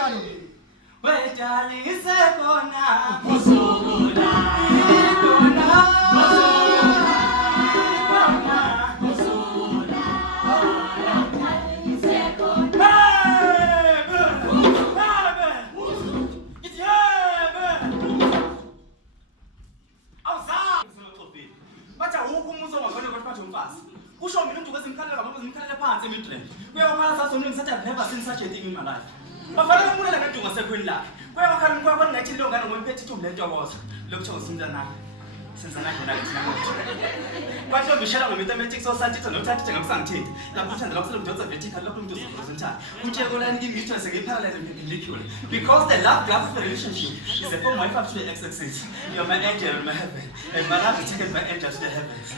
kanjani? Wait, darling, it's a corner. Musugula. Kusho mina umuntu kwezimkhalela ngoba zimkhalela phansi emidreni. Kuyakhala sathi umlungu sathi I've never seen such a thing in my life. Bafanele umuntu ngadunga sekhweni lakhe. Kuyakhala umkhwa kwathi lo ngane ngomphethe ithumbu lentokozo. Lokuthokoza umntana. Senza ngakho ukuthi namuthi. Kwathi ngishela nge-mathematics osathi nothatha ngakusangithethe. Lapho uthanda lokho seludonsa vertical lokho umuntu uzozonthana. Utshe kolani ngingithiwa sengiparalyze perpendicular. Because the love graph of a relationship is a from y up to the x-axis. You're my angel in my heaven. And my love is taken by angels to the heavens.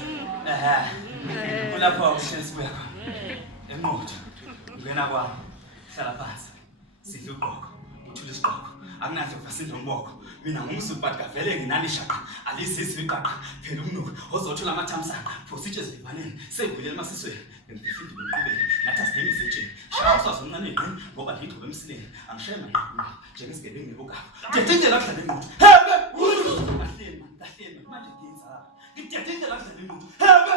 Kulapho uhlezi kwakho. Emoto. Ngena kwami. Hlala phansi. Sidla uqoko. Uthula isiqoko. Akunahle ufasindwa umboko. Mina ngumsuphat kavele nginalishaqa. Alisisi iqaqa. Phela umnuku ozothola amathamsanqa. Procedures zibanene. Sevulele masisweni. Ngifunda ukuqhubeka. Nathi asidingi isitsheni. Shaya uswazi omncane ngini ngoba ngidrobe emsileni. Angishema njengesigebengu nebokapho. Ngiyadingela kudlala imuntu. Hebe! Kahlema. Manje ngiyenzala. Ngiyadingela kudlala imuntu. Hebe!